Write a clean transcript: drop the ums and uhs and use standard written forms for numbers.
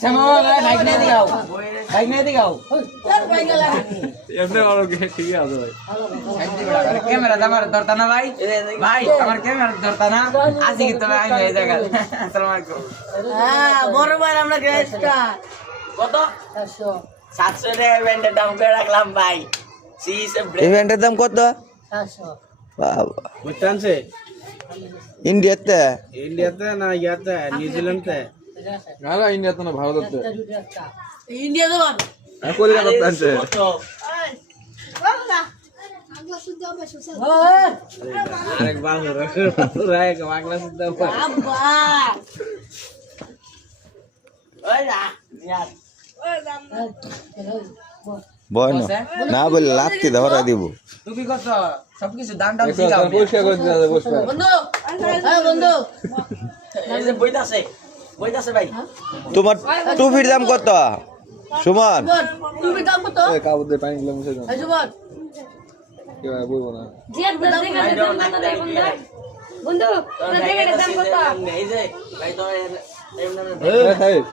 শ্যামল bike নিয়ে দিগাও bike নিয়ে দিগাও এমনি আর ঠিক আছে ভাই ক্যামেরা আমার ধরতা না ভাই ভাই আমার ক্যামেরা ধরতা না আসি কি তবে আমি এই জায়গা আসসালামু আলাইকুম হ্যাঁ বড় ভাই আমরা গ্রেস্টার কত 700 টাকা ইভেন্টের দাম করে রাখলাম ভাই ইভেন্টের দাম কত 700 বাবা বুঝতানছে ইন্ডিয়াতে ইন্ডিয়াতে না ইয়াতে নিউজিল্যান্ডতে না না ইন্ডিয়াতে না ভারততে ইন্ডিয়া তো কলকাতাতে আনছে আরেক বার রায় বাংলা শুদ্ধ আব্বা ওই না ইয়ার বয়ন না বলে লাত্তি ধরা দিব তুমি কত সবকিছু দাম দাম দিগাও পরিষ্কার করে দিতে হবে পরিষ্কার বন্ধু হ্যাঁ বন্ধু এই যে বইতাছে ভাই তোমার টুপির দাম কত সুমন তুমি দাম কত এই কাপড় দিয়ে পানি গুলো মুছে দাও এই সুবল কি ভাই বলবো না বন্ধু এই যে ভাই তো এই